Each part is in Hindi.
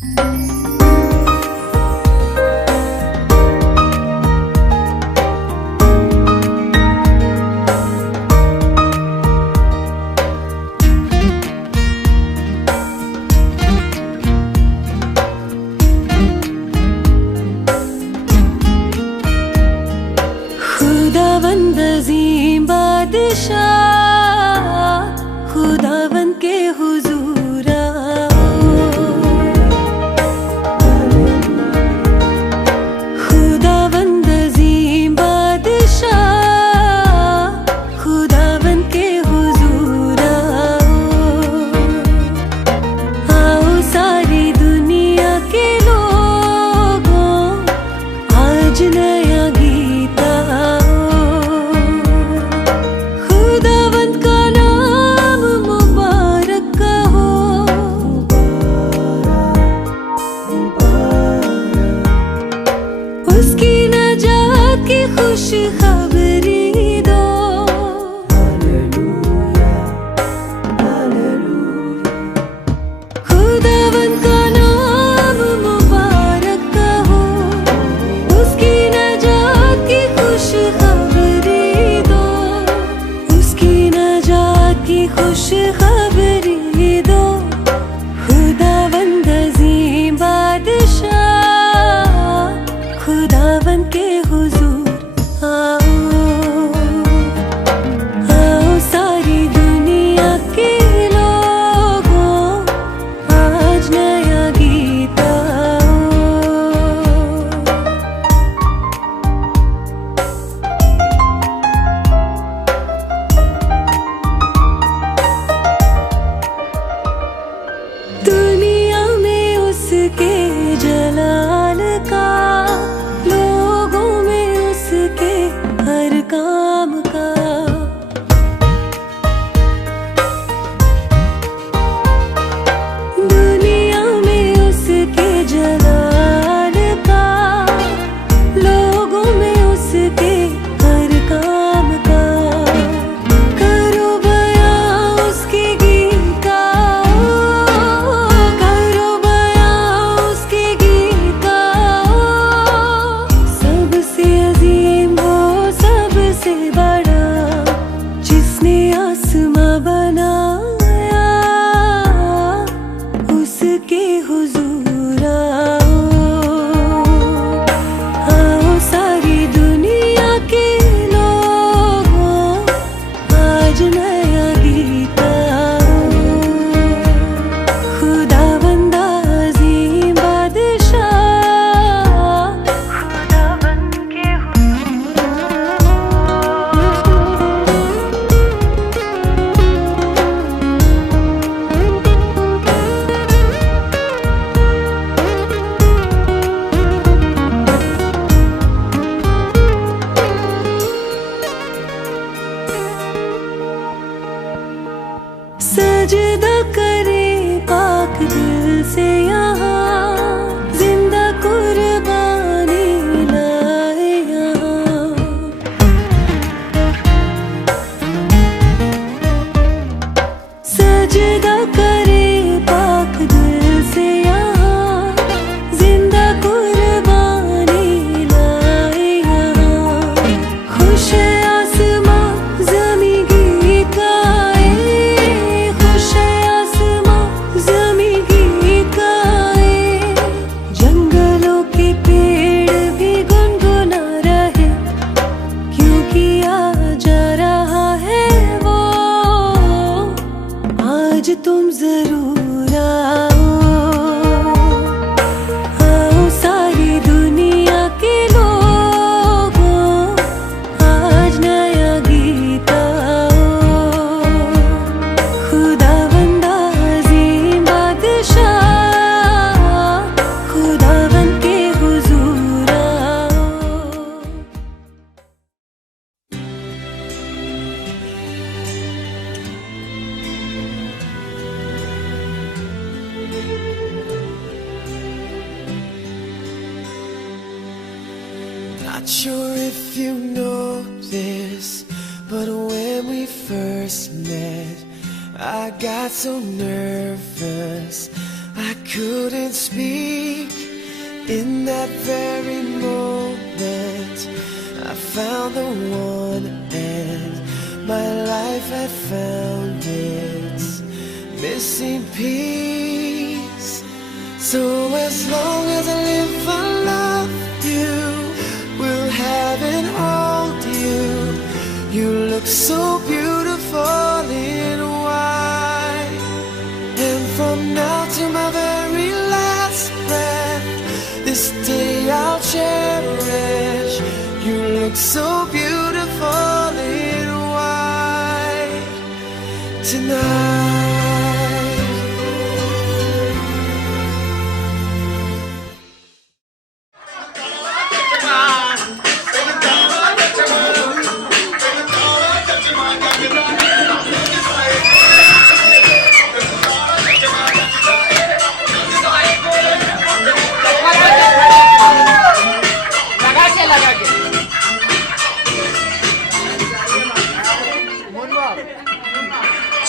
खुदावंद अज़ीम बादशाह, खुदावंद के हुजूर आओ। खुदावंद अज़ीम बादशाह, खुदावंद के हुजूर आओ। सारी दुनिया के लोगों, आज नया गीत खुश खबरी दो। खुदावंद का नाम मुबारक कहो, उसकी नजात की खुश खबरी दो, उसकी नजात की खुश खबरी दो। खुदावंद अज़ीम बादशाह, खुदावंद के हुजूर दुनिया में उसके जलाल का, लोगों में उसके हर काम का। दुनिया में उसके जलाल का, लोगों में उसके हर काम का। करो बयां उसके गीत का, बनाया उसके हुजूर आओ। आओ सारी दुनिया के लोगों, आज नया गीत आओ। खुदावंद अज़ीम बादशाह, खुदावंद के सजदा करे पाक दिल से यहाँ, जिंदा कुर्बानी लाए यहाँ। सजदा करे पाक दिल से यहाँ, जिंदा कुर्बानी लाए यहाँ। खुश आसमां ज़मीं गीत गाए, जंगलों के पेड़ भी गुनगुना रहे, क्योंकि आ जा रहा है वो। आज तुम जरूर आओ। आओ सारी दुनिया के लोगों, आज नया गीत आओ। खुदावंद अज़ीम बादशाह, खुदावंद के हुजूर आओ। Not sure if you know this, but when we first met, I got so nervous I couldn't speak in that very moment. I found the one and my life had found its missing piece. So as long as I live, I love you, will have and hold you. You look so beautiful in white. And from now to my very last breath, this day I'll cherish. You look so beautiful in white tonight.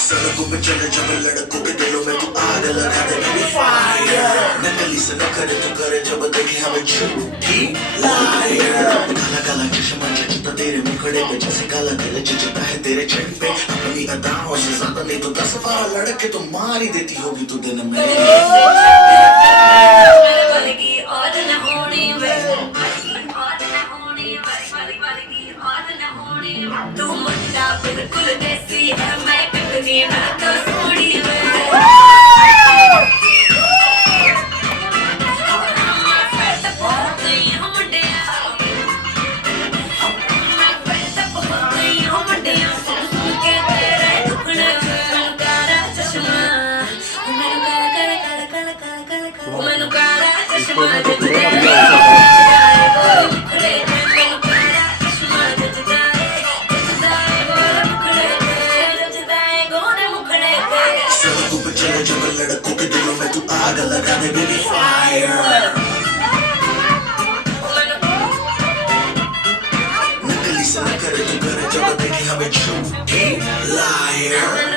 सड़कों पे चले जब लड़कों के दिलों में तू आग लगा दे baby fire नकली से न करे तू करे जब देखे हमें झूठी liar काला काला चश्मा जचता तेरे मुखड़े पे जैसे काला दिल जचता है तेरे चेहरे पे अपनी अदाओं से ज्यादा नहीं तो 10 बार लड़के तो मार ही देती होगी तू दिन में मेरे बल की और न होनी वे तू मुझे बिल्कुल देसी है मैं कितनी ना तो सोड़ी में जब लड़कों के दिलों में तू आग लगा दे baby fire नकली से न करे तू करे जब देखे हमें झूठी liar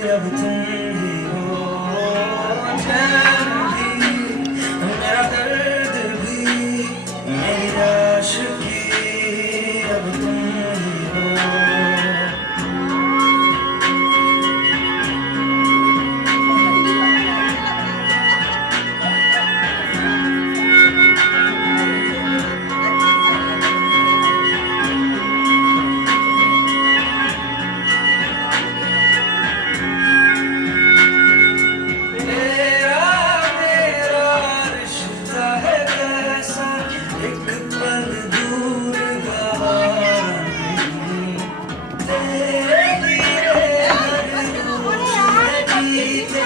अब तुम ही हो, चैन भी, मेरा दर्द भी, मेरी आशिकी, अब तुम ही हो। तेरा मेरा रिश्ता है कैसा, एक पल दूर गवा नहीं, तेरे लिए हर रोज है जीते,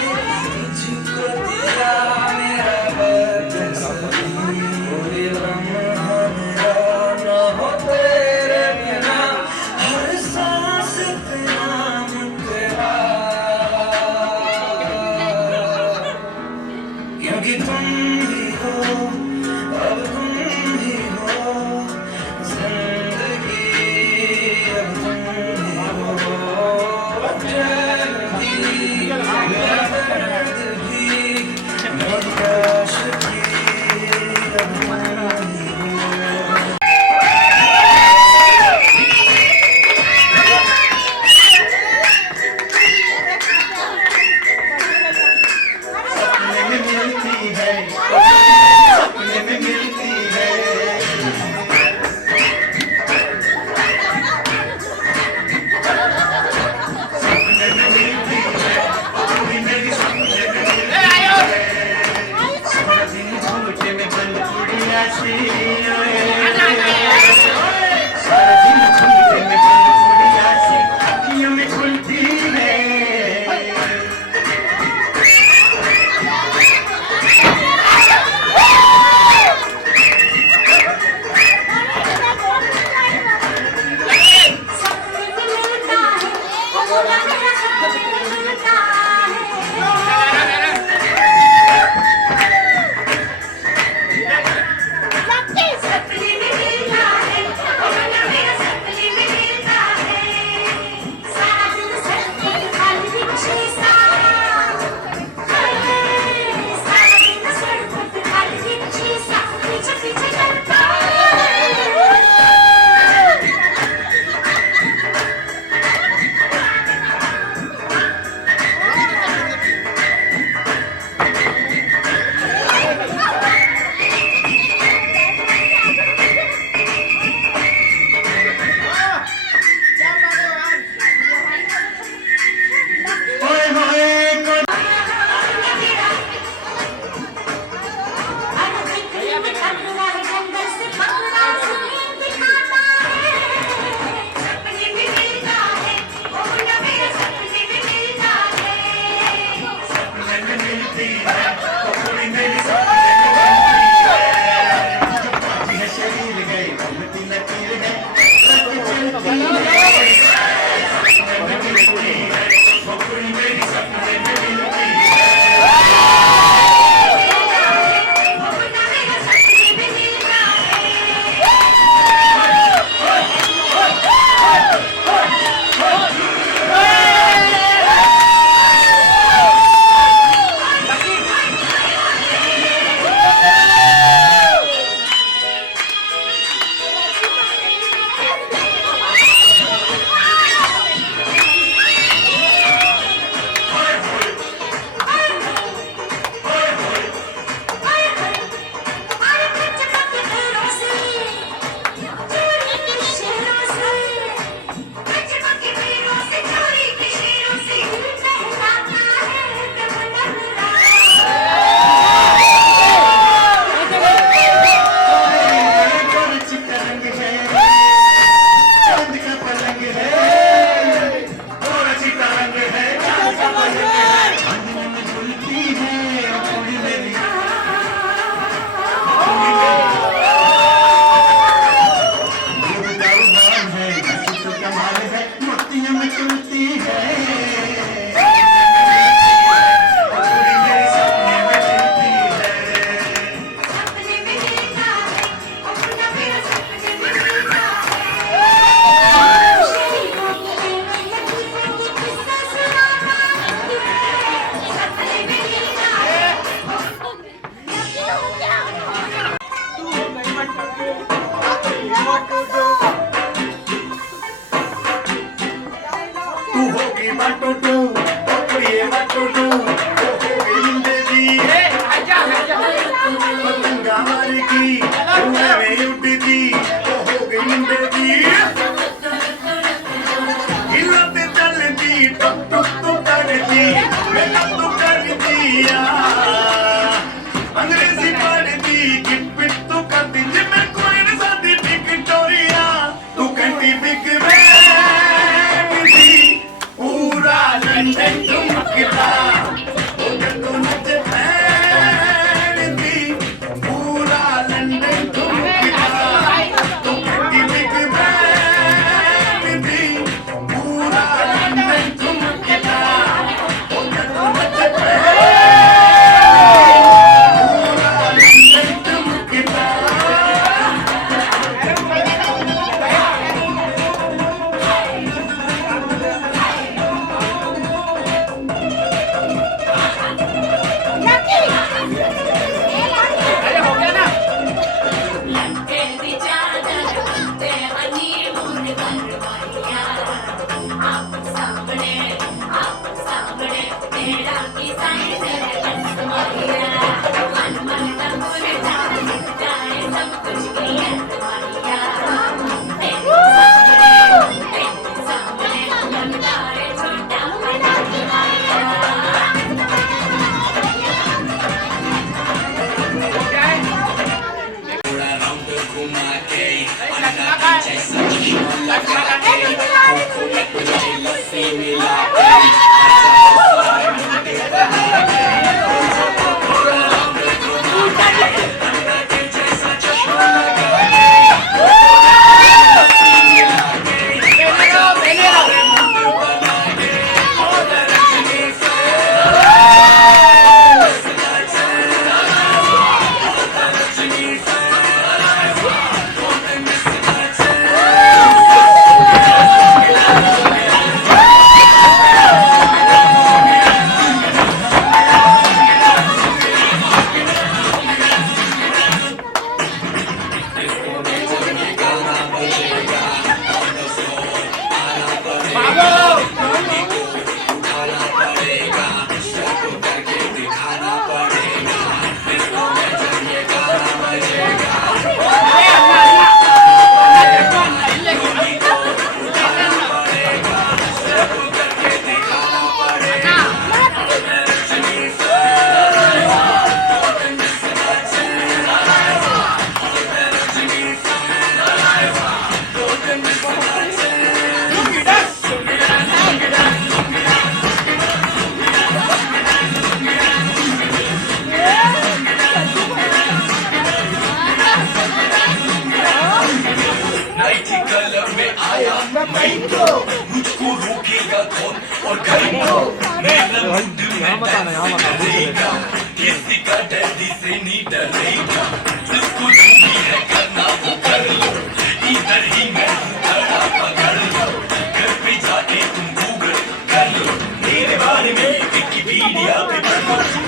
तुझको दिया मेरा वक्त सभी, कोई लम्हा मेरा ना हो तेरे बिना, हर सांस पे नाम तेरा, क्योंकि तुम ही हो, अब तुम ही हो, जिंदगी अब तुम ही हो, चैन भी, मेरा दर्द भी, मेरी आशिकी, अब तुम ही हो। सपने में मिलती है, सपने में मिलती है, सपने में मिलती है, तू मेरी सपने में मिलती है, सारा दिन झूठे में बंद कुड़िया सी, सारा दिन झूठे में बंद कुड़िया सी, अखियों में खुलती है। टूटू कुड़िए वा टूटू इंदे दी पतंगा मारगी मैं उड़दी हो गई इंदे दी हिलते चलदी टुक टुक टू करदी मैं तो कर दिया अंग्रेजी पढ़दी गिट पिट तू करदी जिम्मे कोई न साथी विक्टोरिया तू कहती बिग पूरा लंदन चमकता ओ तू नच पैरदी पूरा लंदन चमकता तू कहती बिग पूरा लंदन चमकता ओ तू नच पूरा लंदन चमकता मुझको रोकेगा कौन और करेगा मेरा मुंड में डरेगा किसी का डैडी से नहीं डरेगा जिसको जो भी है करना वो कर लो इधर ही मैं खड़ा पकड़ लो घर पे जाके तुम गूगल कर लो मेरे बारे में विकिपीडिया पे पढ़ लो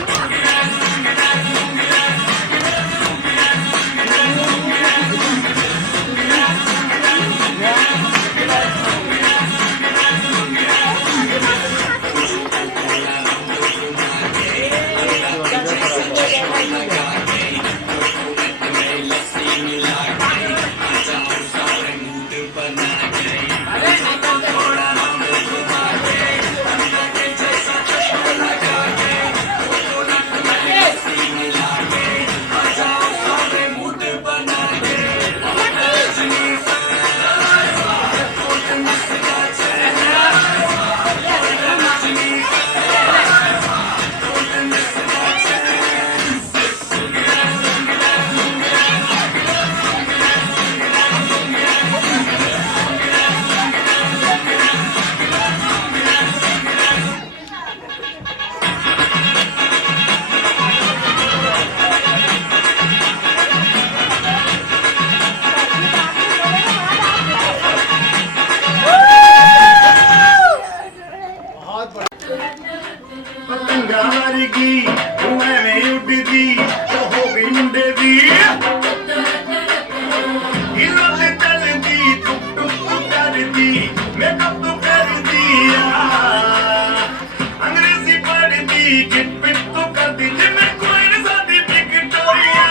दी गिट पिट तो कर दी जिम्मे कोई न सादी विक्टोरिया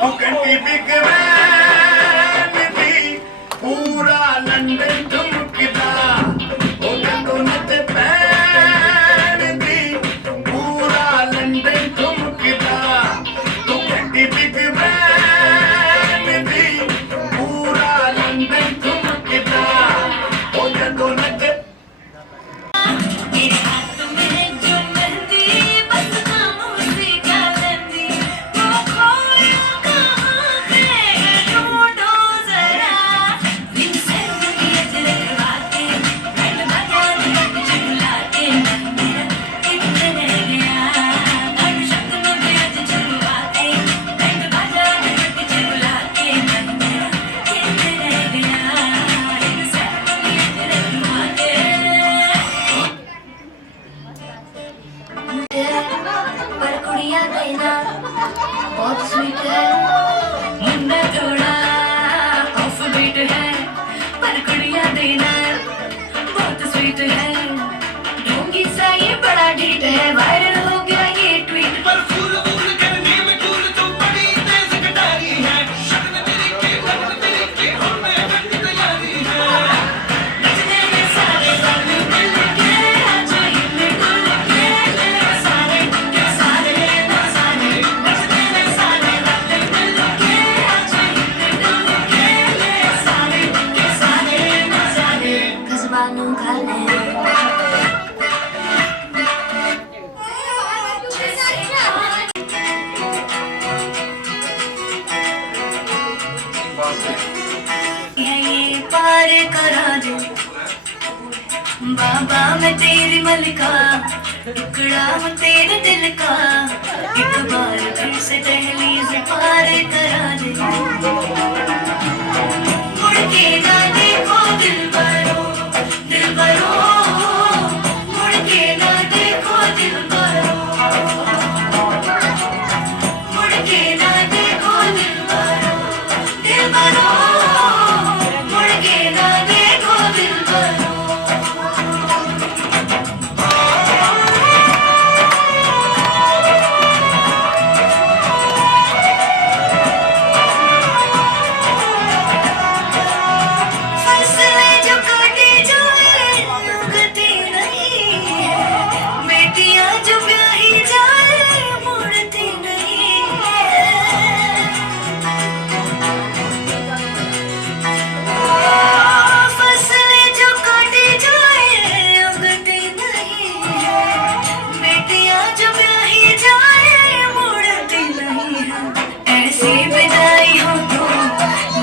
तू कंटी बिग वैन दी पूरा लंदन ठुमकदा ओ जदों नचे पैन दी पूरा लंदन ठुमकदा तू कंटी बिग वैन दी पूरा लंदन ठुमकदा ओ जदों नचे मेरे हाथ में जो मेहंदी बस नामों से क्या लेंदी वो खोया कहाँ है ढूंढो जरा विंसेंट की अजरक बातें बैंड बजा के चुला के मेरा कितने रह गया हर शब्द में आज जुबाते बैंड बजा के चुला के मेरा कितने रह गया विंसेंट की अजरक बातें पर कुड़िया कहना बहुत स्वीट है मुंडा थोड़ा ऑफ बीट है पर कुड़िया देना बहुत स्वीट है ढोंगी सा ये बड़ा ढीठ है वायरल हो गया ये ट्वीट पर फूल फूल करने में फूल तो बड़ी तेज कटारी है शक्ल तेरी की लगन तेरी की और मैं करती तैयारी है नचने में सारे बालू मिल के आज हिम्मत डुल के सारे के सारे ना सारे नचने में सारे बालू मिल के आज हिम्मत डुल के सारे के सारे ना सारे कसबानों खाने है ये पार करा दे बाबा मैं तेरी मलिका टुकड़ा हूँ तेरे दिल का एक बार फिर से दहलीज पार करा दे मुड़ के ना देखो दिल भरो मुड़ के ना देखो दिल भरो मुड़ के ना देखो दिल भरो मुड़ के ना देखो दिल भरो फसले जो काटे जाए उगती नहीं है बेटियां जो ब्याही जाए मुड़ती नहीं है फसले जो काटे जाए उगती नहीं है बेटियां जो ब्याही जाए मुड़ती नहीं है ऐसी विदाई हो तो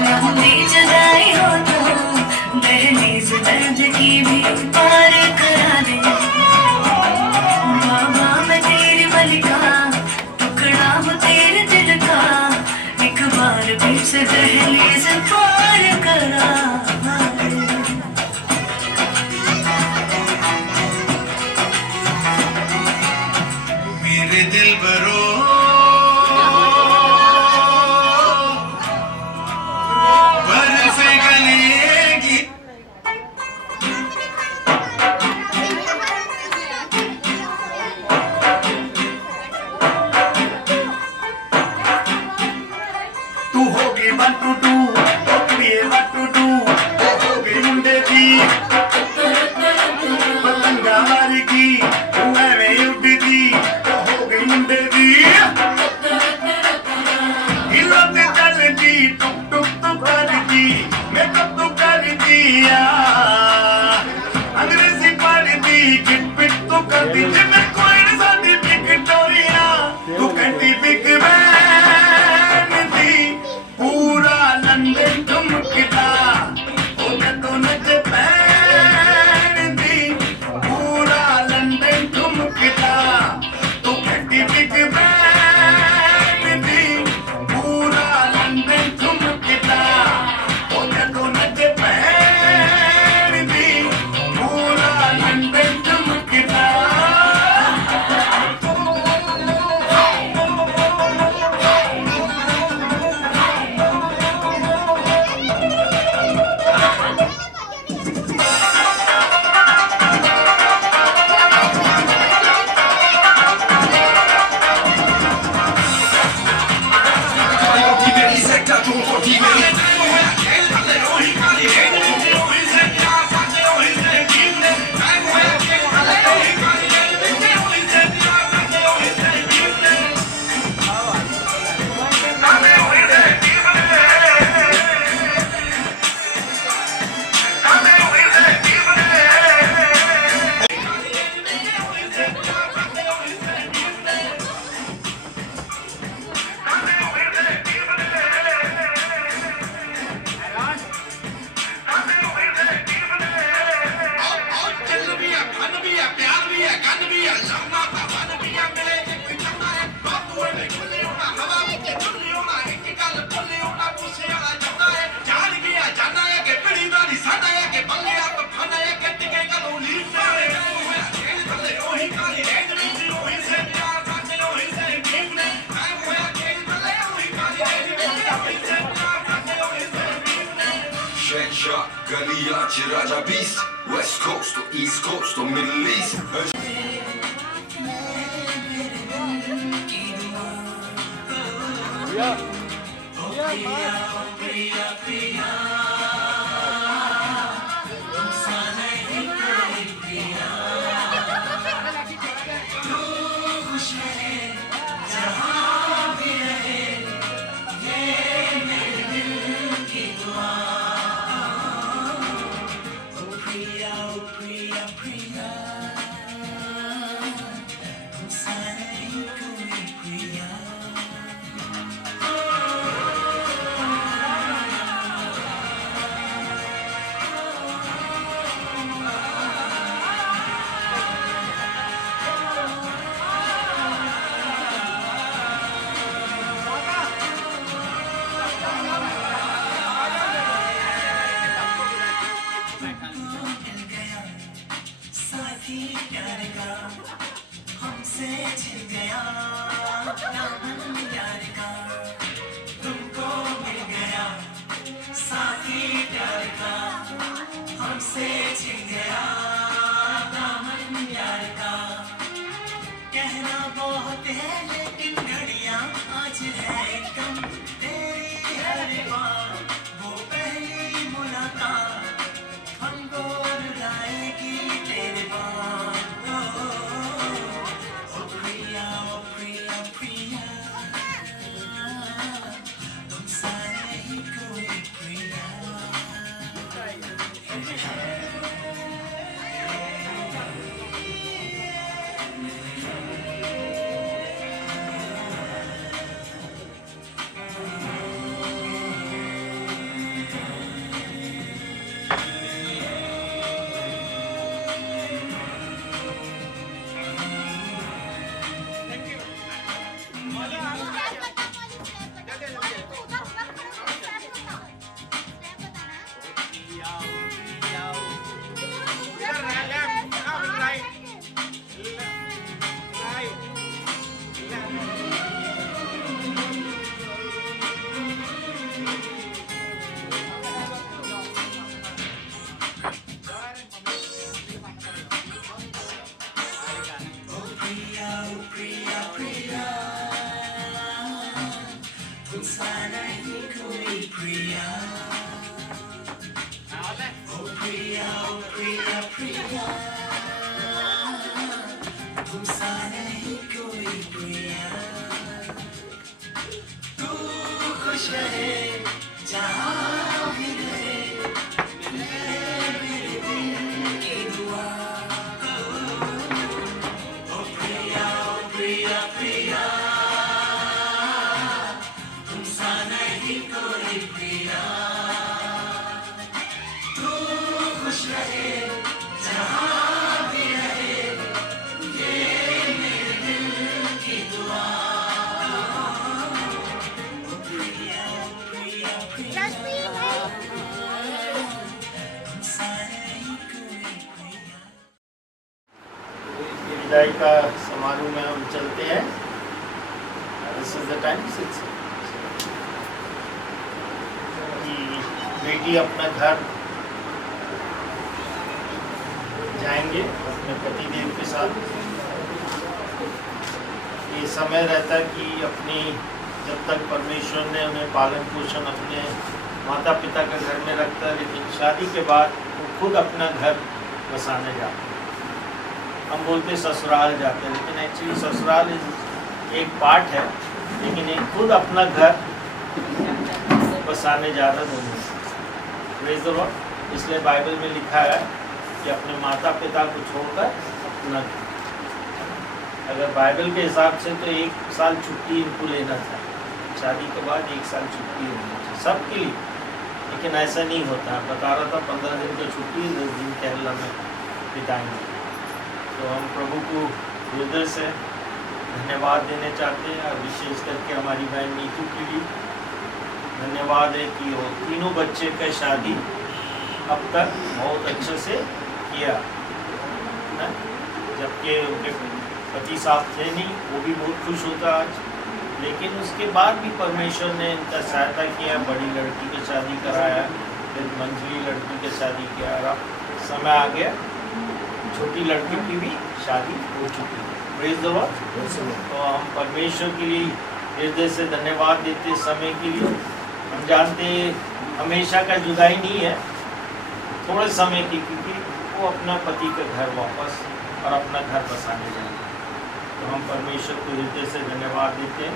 लंबी जुदाई हो तो दहलीज दर्द की भी पार करा दे बाबा मैं तेरी मलिका टुकड़ा हूँ तेरे दिल का एक बार फिर से दहलीज पार करा दे मेरे दिल भरो बर्फ गलेगी तू होगी 1 to 2 ओकड़िए 1 to 2 हो गई मुंडे दी पतंगा मारेगी तू एवें उड़दी हो गई मुंडे दी हिलते चलदी टुक टुक टुक करदी मेकअप तो कर दिया अंग्रेजी पढ़दी गिट पिट तो कर दी जिम्मे कोई न सादी विक्टोरिया तू कंटी बिग वैन दी पूरा लंदन ठुमकदा ओ जदों नचे पैन दी पूरा लंदन ठुमकदा तू कंटी बिग वैन दी पूरा लंदन ठुमकदा ओ जदों नचे पैन दी पूरा London ठुमकदा Mariachi Raja Beast, West Coast or East Coast or Middle East. हमसे छिन गया दामन प्यार का, तुमको मिल गया साथी प्यार का, हमसे छिन गया दामन प्यार का। कहना बहुत है लेकिन घड़ियां आज है कम, तेरी हर बात वो पहली मुलाकात हमको रुलाएगी तेरे बाद। विदाई का समारोह में हम चलते हैं। दिस इज द टाइम कि बेटी अपना घर जाएंगे अपने पतिदेव के साथ। ये समय रहता है कि अपनी जब तक परमेश्वर ने उन्हें पालन पोषण अपने माता पिता के घर में रखता है, लेकिन शादी के बाद वो खुद अपना घर बसाने जाते हैं। हम बोलते ससुराल जाते हैं, लेकिन एक्चुअली ससुराल एक पार्ट है, लेकिन एक खुद अपना घर बसाने जाना दोनों। Praise the Lord. इसलिए बाइबल में लिखा है कि अपने माता पिता को छोड़कर अपना, अगर बाइबल के हिसाब से तो 1 साल छुट्टी इनको लेना चाहिए, शादी के बाद 1 साल छुट्टी लेना चाहिए सबके लिए, लेकिन ऐसा नहीं होता है। बता रहा था 15 दिन की छुट्टी 10 दिन केरला में बिताएंगे। तो हम प्रभु को हृदय से धन्यवाद देने चाहते हैं, और विशेष करके हमारी बहन नीतू की भी धन्यवाद है कि वो तीनों बच्चे का शादी अब तक बहुत अच्छे से किया, जबकि उनके पति साहब थे नहीं, वो भी बहुत खुश होता आज, लेकिन उसके बाद भी परमेश्वर ने इनका सहायता किया, बड़ी लड़की की शादी कराया, फिर मंझली लड़की की शादी किया और अब समय आ गया छोटी लड़की की भी शादी हो चुकी है। Praise the Lord. तो हम परमेश्वर के लिए हृदय से धन्यवाद देते समय के लिए। हम जानते हमेशा का जुदाई नहीं है, थोड़े समय की, क्योंकि वो अपना पति का घर वापस और अपना घर बसाने जाएंगे। तो हम परमेश्वर को हृदय से धन्यवाद देते हैं।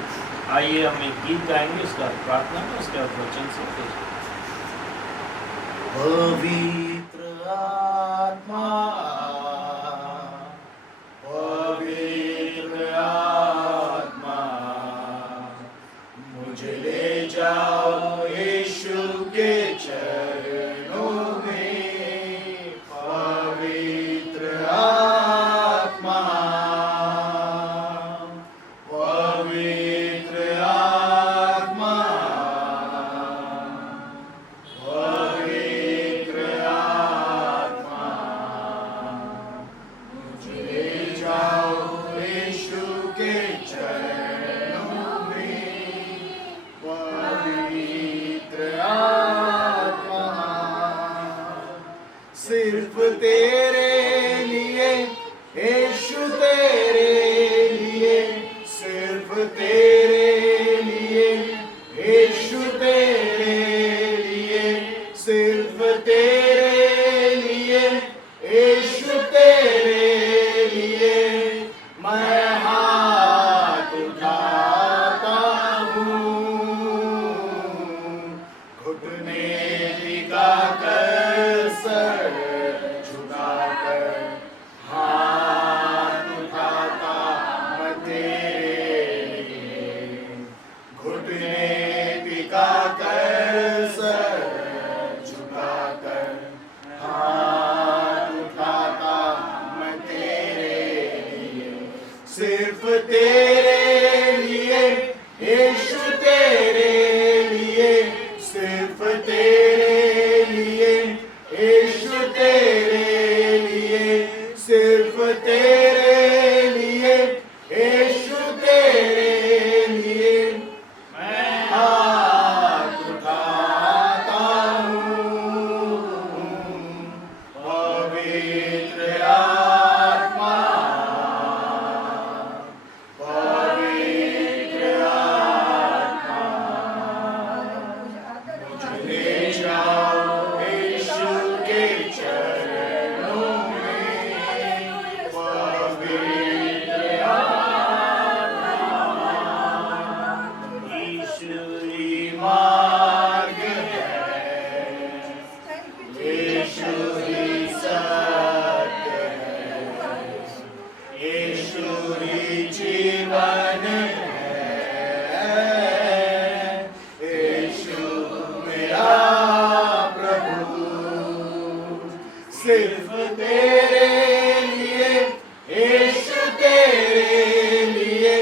आइए हम एक गीत गाएंगे, उसका प्रार्थना में, उसके बाद वचन से। पवित्र आत्मा, पवित्र आत्मा, मुझे ले जाओ यीशु के चरणों में। पवित्र आत्मा, पवित्र आत्मा, पवित्र आत्मा, मुझे ले जाओ यीशु के चरणों में। पवित्र आत्मा, सिर्फ तेरे लिए यीशु, तेरे लिए, सिर्फ तेरे लिए यीशु, तेरे लिए, सिर्फ तेरे लिए यीशु, तेरे लिए मैं हाथ उठाता हूँ। घुटने टिका कर, सर झुकाकर, हाथ उठाता मैं तेरे लिए। घुटने टिका कर, सर झुकाकर, हाथ उठाता मैं तेरे लिए। सिर्फ तेरे लिए यीशु, तेरे लिए, सिर्फ तेरे लिए यीशु, तेरे लिए, सिर्फ तेरे लिए यीशु, तेरे लिए मैं हाथ उठाता हूँ। पवित्र आत्मा, पवित्र आत्मा, मुझे ले जाओ यीशु के चरणों में। पवित्र ईश्वरी मार्ग है, ईश्वरी सत्य है, ईश्वरी जीवन है। यीशु मेरा प्रभु, सिर्फ तेरे लिए यीशु, तेरे लिए,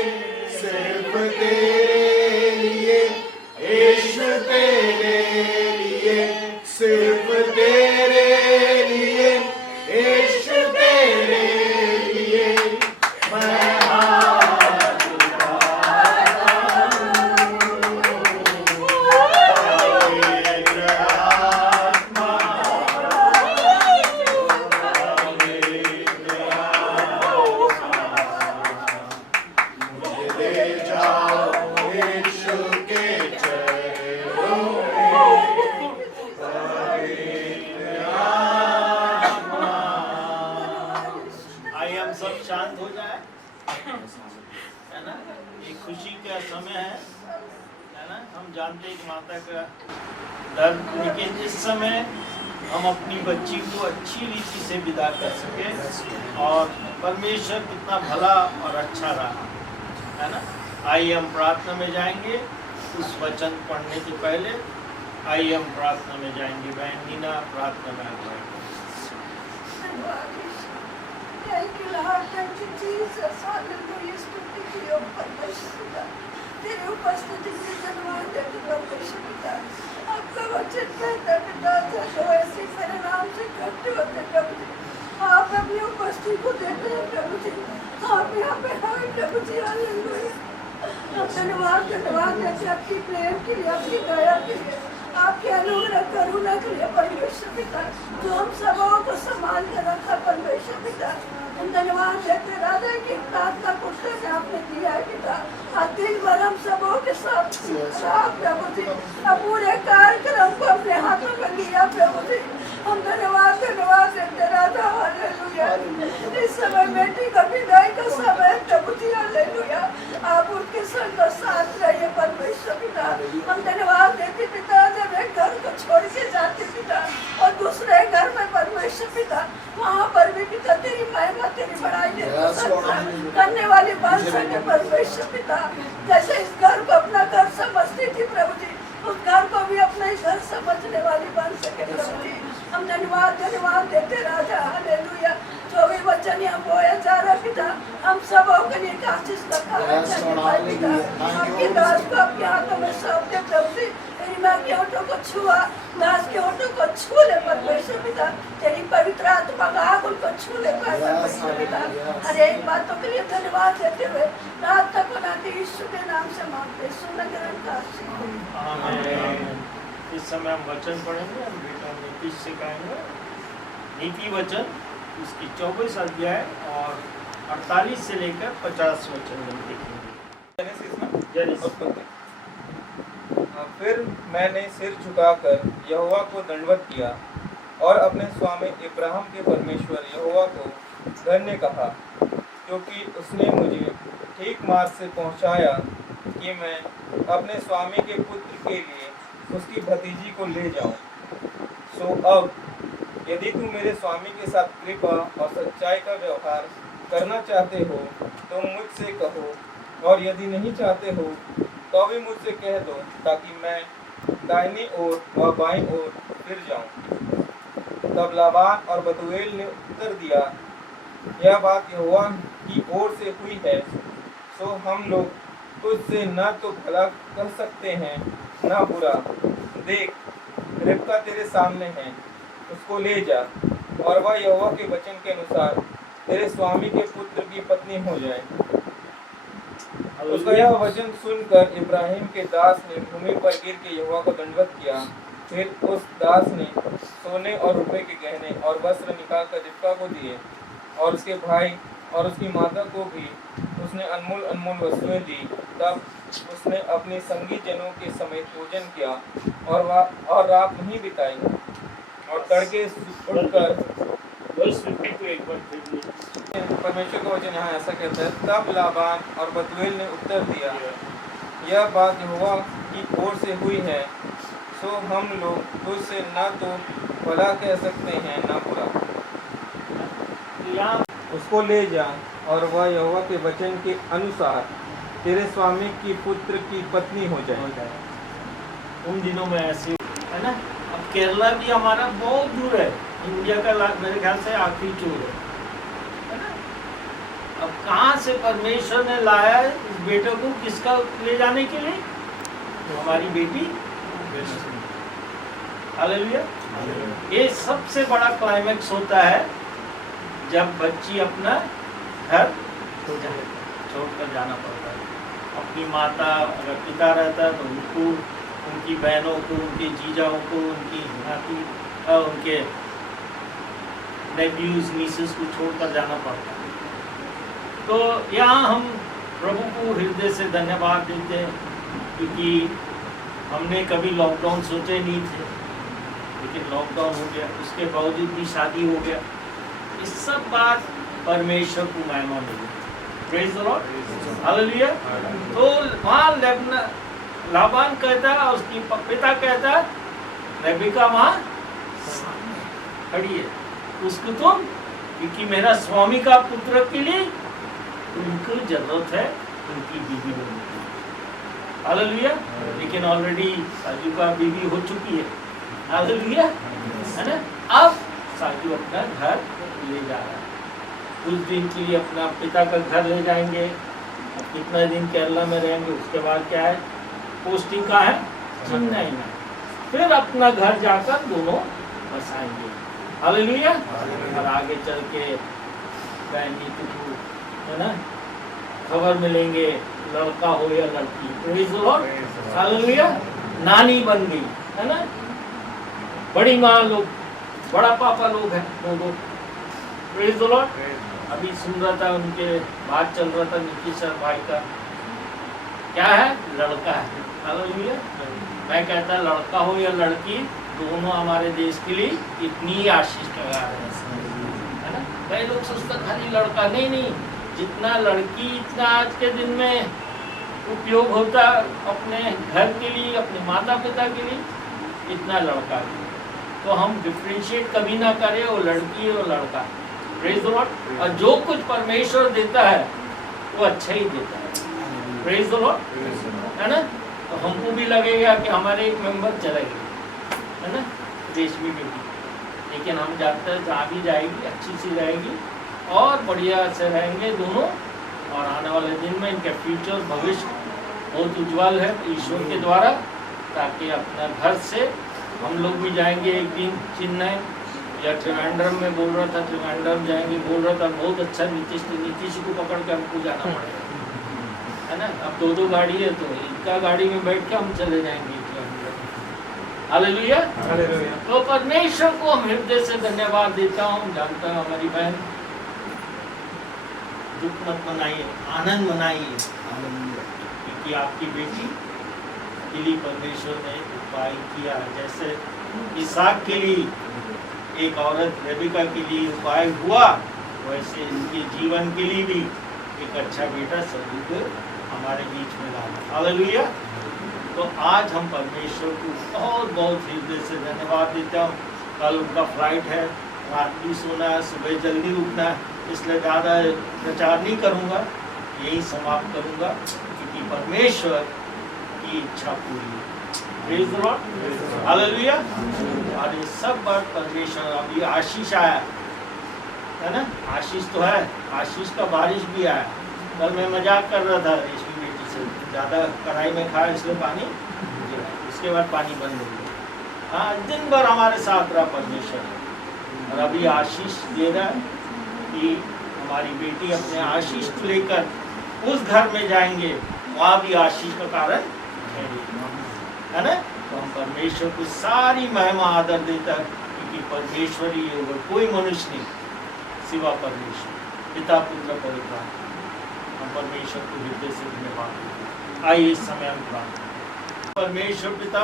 सिर्फ तेरे लिए यीशु, तेरे लिए, सिर्फ तेरे लिए यीशु, तेरे लिए मैं हाथ उठाता हूँ। पवित्र आत्मा, पवित्र आत्मा, मुझे ले जाओ यीशु के चरणों में। पवित्र आत्मा। आइए हम सब शांत हो जाए, है ना। ये खुशी का समय है ना। हम जानते हैं कि माता का दर्द, लेकिन इस समय हम अपनी बच्ची को अच्छी रीति से विदा कर सके, और परमेश्वर कितना भला और अच्छा रहा, है ना। आइए हम प्रार्थना में जाएंगे। उस वचन पढ़ने से पहले आइए हम प्रार्थना में जाएंगे। बहन नीना प्रार्थना में आएंगे। Thank you, Lord. Thank you, Jesus. Hallelujah. स्तुति की हो परमेश्वर पिता। तेरे उपस्थिति में धन्यवाद है परमेश्वर पिता। आपका वचन कहता है पिता, चलो ऐसे मेरे नाम से करते होते प्रभु जी। आप अपनी उपस्थिति को देते हैं प्रभु जी। आप यहाँ पे हैं प्रभु जी। हालेलुया। धन्यवाद, धन्यवाद है आपकी प्रेम के लिए, आपकी दया के लिए। आपके अनुग्रह करुणा के लिए परमेश्वर पिता, जो हम सबों को संभाल के रखा परमेश्वर पिता, हम धन्यवाद देते राजा की प्रार्थना को उत्तर आपने दिया है पिता। आज दिन भर हम सबों के साथ रहा प्रभु जी, अब पूरे कार्यक्रम को अपने हाथों में लिया प्रभु जी। हम धन्यवाद देते राजा, हालेलुया। इस समय बेटी का विदाई का समय प्रभु जी, हालेलुया। आप उनके संग साथ रहिए परमेश्वर पिता। हम धन्यवाद देते पिता, जब एक घर को छोड़ के जाते पिता और दूसरे घर में परमेश्वर पिता, वहाँ पर भी पिता तेरी महिमा तेरी बड़ाई करने वाली बन सके परमेश्वर पिता। जैसे इस घर को अपना घर समझती थी प्रभु जी, उस घर को भी अपना ही घर समझने वाली बन सके प्रभु जी। हम धन्यवाद देते राजा, हालेलुया। जो भी वचन यहाँ बोया जा रहा पिता, हम सबों के लिए एक आशीष का कारण पिता। आपके दास को आपके हाथों में सौंपते प्रभु जी। तेरी माँ के होठों को छुआ, दास के होठों को छू ले परमेश्वर पिता। तेरी पवित्र आत्मा का आग उनको छू ले परमेश्वर पिता। हर एक बातों के लिए धन्यवाद देते हुए रात तक बनाते यीशु के नाम से मांगते, सुन ग्रहण का आशीष। आमीन। इस समय हम वचन पढ़ेंगे, हम बेटा नीतीश से कहेंगे नीति वचन, उसकी 24 अध्याय और 48 से लेकर 50 वचन हम देखेंगे। जेनेसिस। फिर मैंने सिर झुकाकर यहोवा को दंडवत किया और अपने स्वामी इब्राहिम के परमेश्वर यहोवा को धन्य कहा, क्योंकि उसने मुझे ठीक मार्ग से पहुंचाया कि मैं अपने स्वामी के पुत्र के लिए उसकी भतीजी को ले जाऊं। सो अब यदि तुम मेरे स्वामी के साथ कृपा और सच्चाई का व्यवहार करना चाहते हो तो मुझसे कहो, और यदि नहीं चाहते हो तो भी मुझसे कह दो, ताकि मैं दाहिनी ओर व बाईं ओर फिर जाऊं। तब लाबान और बतूएल ने उत्तर दिया, यह बात यहोवा की ओर से हुई है, सो हम लोग तुझसे न तो भला कह सकते हैं न बुरा। देख, रिबका तेरे सामने है, उसको ले जा, और वह यहोवा के वचन के अनुसार तेरे स्वामी के पुत्र की पत्नी हो जाए। उसका यह वचन सुनकर इब्राहिम के दास ने भूमि पर गिर के यहोवा को दंडवत किया। फिर उस दास ने सोने और रुपए के गहने और वस्त्र निकालकर रिबका को दिए, और उसके भाई और उसकी माता को भी उसने अनमोल अनमोल वस्तुएं दी। तब उसने अपने संगी जनों के समेत भोजन किया और रात नहीं बिताई, और तड़के उठकर परमेश्वर का वचन यहाँ ऐसा कहता है, तब लाबान और बतूएल ने उत्तर दिया, यह बात यहोवा की ओर से हुई है, सो हम लोग तुझसे न तो भला कह सकते हैं न बुरा। उसको ले जा, और वह यहोवा के वचन के अनुसार तेरे स्वामी की पुत्र की पत्नी हो जाए। उन दिनों में ऐसे है ना। अब केरला भी हमारा बहुत दूर है, इंडिया का मेरे ख्याल से आखिरी चोर है ना। अब कहाँ से परमेश्वर ने लाया इस बेटे को, किसका ले जाने के लिए? तो हमारी बेटी। हालेलुया। ये सबसे बड़ा क्लाइमैक्स होता है जब बच्ची अपना घर छोड़कर जाना पड़ता है। अपनी माता अगर पिता रहता है तो उनको, उनकी बहनों को, उनके जीजाओं को, उनकी नाती, उनके नेफ्यूज नीसेस को छोड़कर जाना पड़ता है। तो यहाँ हम प्रभु को हृदय से धन्यवाद देते हैं, क्योंकि हमने कभी लॉकडाउन सोचे नहीं थे, लेकिन लॉकडाउन हो गया, उसके बावजूद भी शादी हो गया। इस सब बात परमेश्वर को महिमा मिली। Praise the Lord, hallelujah. तो वहाँ लाबान कहता है, उसकी पिता कहता है, रेबिका वहाँ खड़ी है, उसको तुम, क्योंकि मेरा स्वामी का पुत्र के लिए उनको जरूरत है उनकी बीवी होने की। हालेलुया। लेकिन ऑलरेडी साजू का बीवी हो चुकी है। हालेलुया, है ना। अब साजू अपना घर ले जा रहा है, कुछ दिन के लिए अपना पिता का घर ले जाएंगे। अब कितना दिन केरला में रहेंगे, उसके बाद क्या है, पोस्टिंग का है चेन्नई में, फिर अपना घर जाकर दोनों बसाएंगे। हालेलुया। और आगे चल के बहनी को, है ना, खबर मिलेंगे, लड़का हो या लड़की। Praise the Lord, hallelujah. नानी बन गई, है ना, बड़ी माँ लोग, बड़ा पापा लोग हैं वो। Praise the Lord. अभी सुन रहा था उनके बात चल रहा था नीतीश सर भाई का, क्या है, लड़का है। हालेलुया। मैं कहता लड़का हो या लड़की, दोनों हमारे देश के लिए इतनी आशीष का कारण है ना। कई लोग सोचते खाली लड़का, नहीं नहीं, जितना लड़की इतना आज के दिन में उपयोग होता अपने घर के लिए, अपने माता पिता के लिए, इतना लड़का भी। तो हम डिफ्रेंशिएट कभी ना करें, वो लड़की और लड़का। Praise the Lord. और जो कुछ परमेश्वर देता है वो अच्छा ही देता है। प्रेज द लॉर्ड, है ना। तो हमको भी लगेगा कि हमारे एक मेंबर चले गए, है ना, रेशमी बेटी, लेकिन हम जानते हैं जहाँ भी जाएगी अच्छी सी रहेगी और बढ़िया से रहेंगे दोनों। और आने वाले दिन में इनका फ्यूचर, भविष्य बहुत उज्जवल है ईश्वर के द्वारा, ताकि अपना घर से हम लोग भी जाएंगे एक दिन चेन्नई या त्रिवेंद्रम में, बोल रहा था त्रिवेंद्रम जाएंगे, बोल रहा था बहुत अच्छा। नीतीश को पकड़ के हमको जाना पड़ेगा, है ना। अब दो गाड़ी है तो इनका गाड़ी में बैठ के हम चले जाएंगे। हालेलुया। तो परमेश्वर को हम हृदय से धन्यवाद देता हूँ। जानता हूँ हमारी बहन, दुख मत मनाइए, आनंद मनाइए, क्योंकि आपकी बेटी के लिए परमेश्वर ने उपाय किया। जैसे इसहाक के लिए एक औरत रेबिका के लिए उपाय हुआ, वैसे इनके जीवन के लिए भी एक अच्छा बेटा सदुक हमारे बीच में लाना। हालेलुया। तो आज हम परमेश्वर को बहुत बहुत हृदय से धन्यवाद देता हूँ। कल उनका फ्लाइट है, रात भी सोना है, सुबह जल्दी उठना है, इसलिए ज़्यादा प्रचार नहीं करूँगा, यही समाप्त करूँगा, क्योंकि परमेश्वर की इच्छा पूरी है। Praise the Lord. हालेलुया। और ये सब बात परमेश्वर, अभी आशीष आया है ना, आशीष तो है, आशीष का बारिश भी आया। कल मैं मजाक कर रहा था रेशमी बेटी से, ज़्यादा कढ़ाई में खाया इसलिए पानी गिरा, उसके बाद पानी बंद हो गया। हाँ, दिन भर हमारे साथ रहा परमेश्वर, और अभी आशीष दे रहा है कि हमारी बेटी अपने आशीष को लेकर उस घर में जाएंगे, वहाँ भी आशीष का कारण है ना। तो हम परमेश्वर को सारी महिमा आदर देता है, क्योंकि परमेश्वर ही होगा, कोई मनुष्य नहीं सिवा परमेश्वर, पिता पुत्र पवित्र आत्मा। हम परमेश्वर को हृदय से धन्यवाद देते। आइए इस समय हम प्रार्थना। परमेश्वर पिता,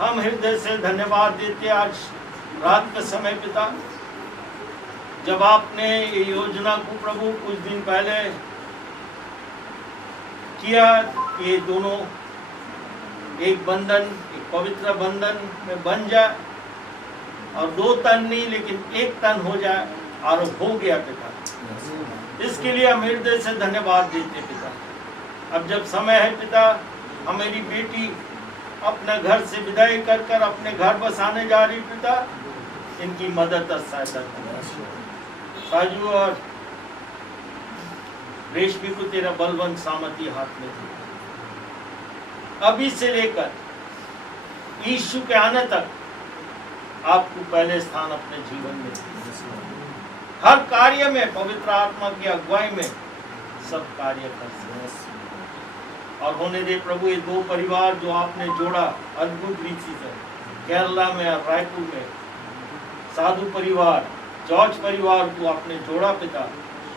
हम हृदय से धन्यवाद देते आज रात का समय पिता, जब आपने ये योजना को प्रभु कुछ दिन पहले किया, ये दोनों एक बंधन, एक पवित्र बंधन में बन जाए, और 2 तन नहीं लेकिन 1 तन हो जाए, और हो गया पिता। इसके लिए हम हृदय से धन्यवाद देते पिता। अब जब समय है पिता, हमारी बेटी अपने घर से विदाई कर कर अपने घर बसाने जा रही पिता, इनकी मदद और सहायता करना। साजू और रेशमी को तेरा बलवंत सामर्थी हाथ में दे, अभी से लेकर यीशु के आने तक आपको पहले स्थान अपने जीवन में दे। हर कार्य में पवित्र आत्मा की अगुवाई में सब कार्य कर सकते। और होने दे प्रभु ये 2 परिवार जो आपने जोड़ा अद्भुत रीति से, केरला में और रायपुर में, साधु परिवार, जॉर्ज परिवार को आपने जोड़ा पिता,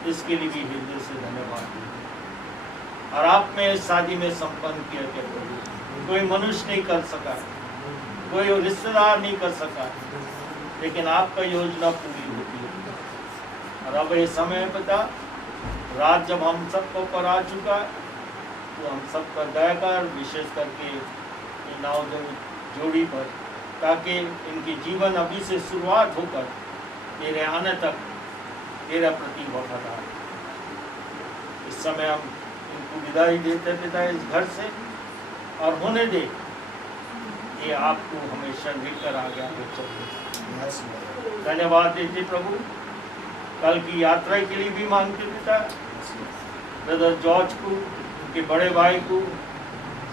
इसके लिए भी हृदय से धन्यवाद। और आपने शादी में संपन्न किया क्या प्रभु, कोई मनुष्य नहीं कर सका, कोई रिश्तेदार नहीं कर सका, लेकिन आपका योजना पूरी होती है। और अब ये समय पिता, रात जब हम सबको ऊपर आ चुका है, तो हम सबका दया कर, विशेष करके नाव जोड़ी पर, ताकि इनके जीवन अभी से शुरुआत होकर तेरे आने तक तेरा प्रति वफादार। इस समय हम इनको विदाई देते पिता इस घर से, और होने दे ये आपको हमेशा लेकर आ गया। धन्यवाद देते प्रभु, कल की यात्रा के लिए भी मांगते पिता, ब्रदर जॉर्ज को, उनके बड़े भाई को,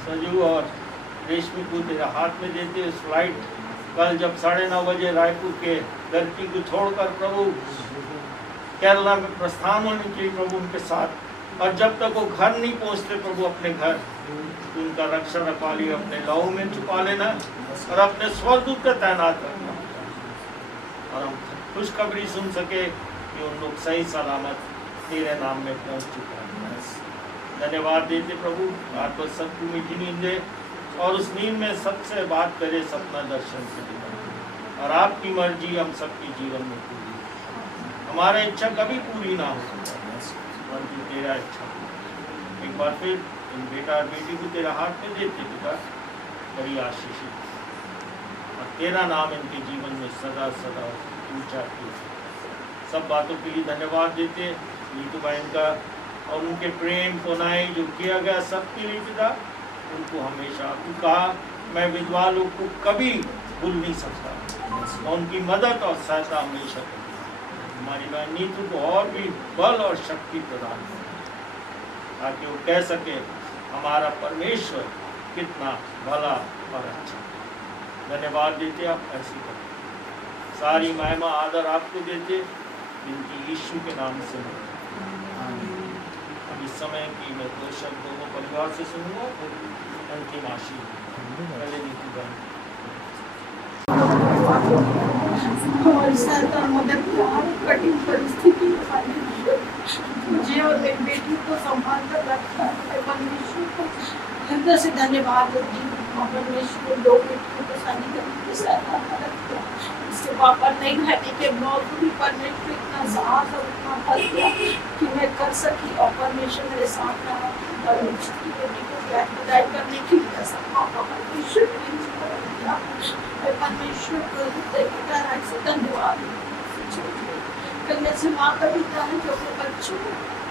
सजू और रेशमी को तेरे हाथ में देते। इस फ्लाइट कल जब 9:30 बजे रायपुर के धरती को छोड़कर प्रभु केरला में प्रस्थान होने के लिए प्रभु उनके साथ और जब तक वो घर नहीं पहुंचते प्रभु अपने घर, तो उनका रक्षा रखवाली अपने लहू में छुपा लेना और अपने स्वर्गदूत का तैनात रखना, और हम खुशखबरी सुन सके कि उन लोग सही सलामत तेरे नाम में पहुंच चुके हैं। धन्यवाद देते प्रभु, रात भर सबको मीठी नींद दे और उस नींद में सबसे बात करे, सपना दर्शन से दिखाए, और आपकी मर्जी हम सबके जीवन में पूरी, हमारा इच्छा कभी पूरी ना हो परंतु तेरा इच्छा। एक बार फिर इन बेटा और बेटी को तेरा हाथ में देते पिता, बड़ी आशीषित, और तेरा नाम इनके जीवन में सदा सदा ऊंचा किया। सब बातों के लिए धन्यवाद देते, नीतू बहन का और उनके प्रेम पुनाई जो किया गया सबके लिए पिता, उनको हमेशा तू कहा मैं विधवा लोग को कभी भूल नहीं सकता, और उनकी मदद और सहायता हमेशा करूँ। हमारी बहन नीतू को और भी बल और शक्ति प्रदान करें, ताकि वो कह सके हमारा परमेश्वर कितना भला और अच्छा। धन्यवाद देते आप ऐसी करें, सारी महिमा आदर आपको देते, इनकी यीशु के नाम से। अब इस समय की मैं दो शब्द दोनों परिवार से सुनूंगा, अंतिम आशीष पहले नीतू बहन। हमारे साथ मदद कठिन परिस्थिति मुझे और मेरी बेटी को संभाल कर रखा है। परमेश्वर को हृदय से धन्यवाद देती हूँ। परमेश्वर दो बेटियों को शादी करने के साथ रखा, इसके पापा नहीं रहने के बावजूद भी परमेश्वर इतना साहस और इतना बल दिया कि मैं कर सकी, और परमेश्वर मेरे साथ रहा और मेरी बेटी को विदाई करने के लिए सब पापा परमेश्वर परमेश्वर को से धन्यवाद। कन्या से माँ का पिता है जो अपने बच्चों को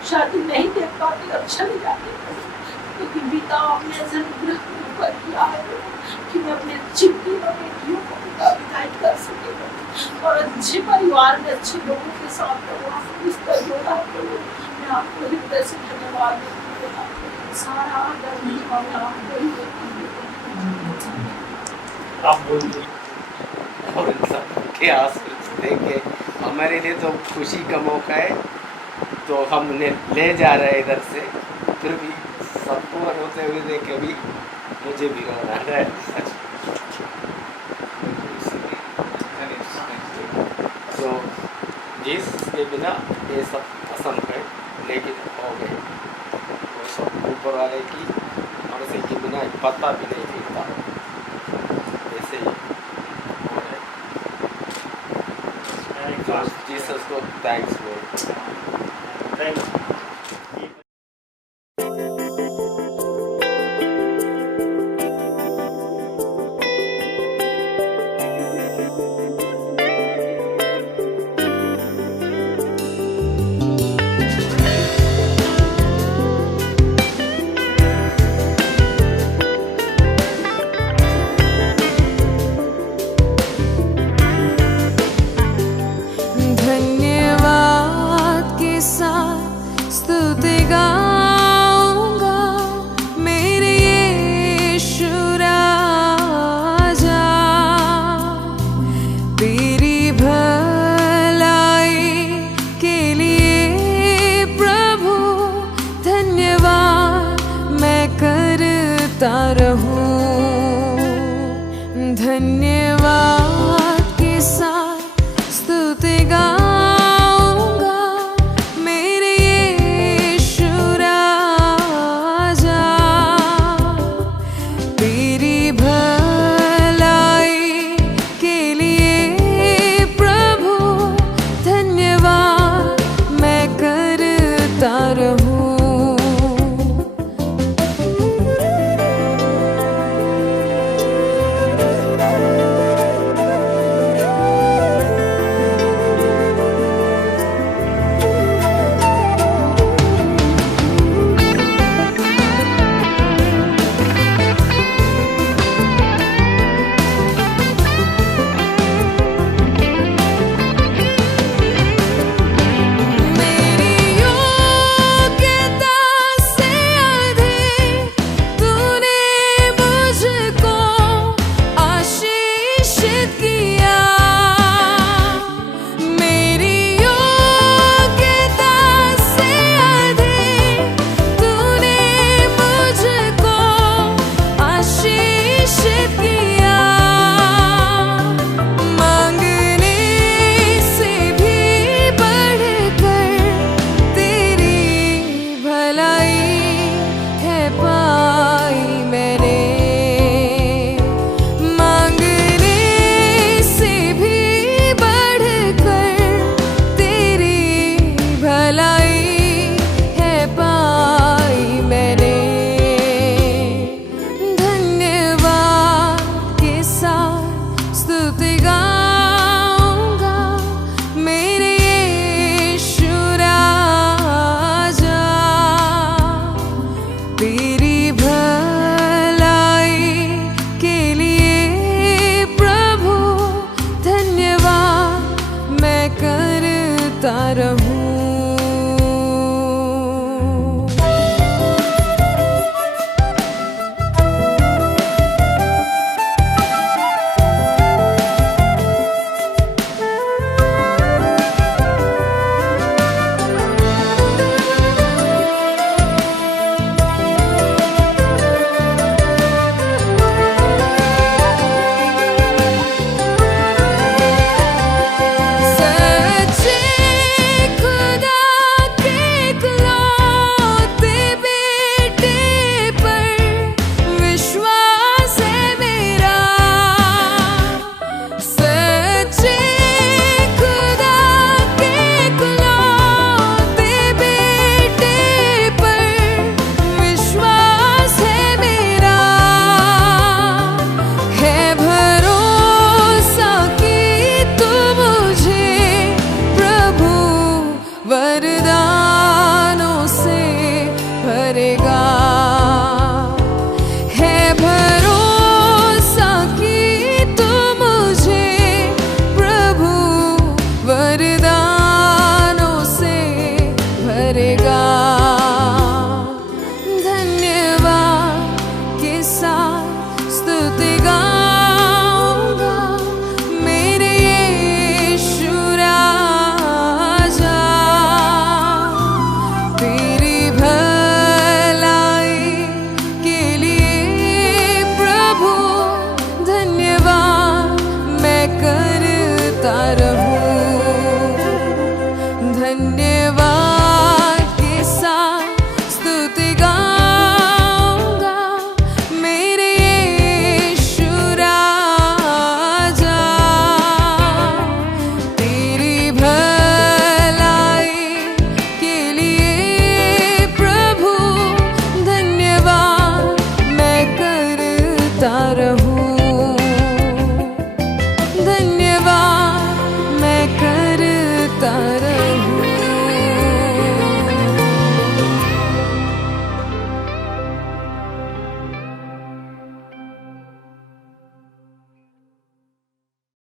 शादी नहीं देख पाती और चले जाते, लेकिन पिता अपने ऐसा अनुग्रह किया है कि मैं अपने चिंती और बेटियों को पिता विदाई कर सके और अच्छे परिवार में अच्छे लोगों के साथ रिश्ता जोड़ा। मैं आपको हृदय से धन्यवाद देती हूँ। सारा आदर और आपको ही आप बोलिए। और इन सब के आशीर्वाद देके हमारे लिए तो खुशी का मौका है, तो हम ले जा रहे हैं इधर से, फिर भी सबको रोते हुए देख के भी मुझे भी रोना आ रहा है सच। तो जिसके बिना ये सब पसंद है, लेकिन हो गए वो सब ऊपर वाले की मर्जी के बिना पता भी नहीं मिलता, ऐसे ही हो रहा है। जीसस को थैंक्स बोल। थैंक्स। धन्यवाद के साथ स्तुति गाऊंगा मेरे यीशु राजा, तेरी भलाई के लिए प्रभु धन्यवाद मैं करता रहूं। धन्यवाद के साथ स्तुति गाऊंगा मेरे यीशु राजा, तेरी भलाई के लिए प्रभु धन्यवाद मैं करता रहूं। करता रहूं।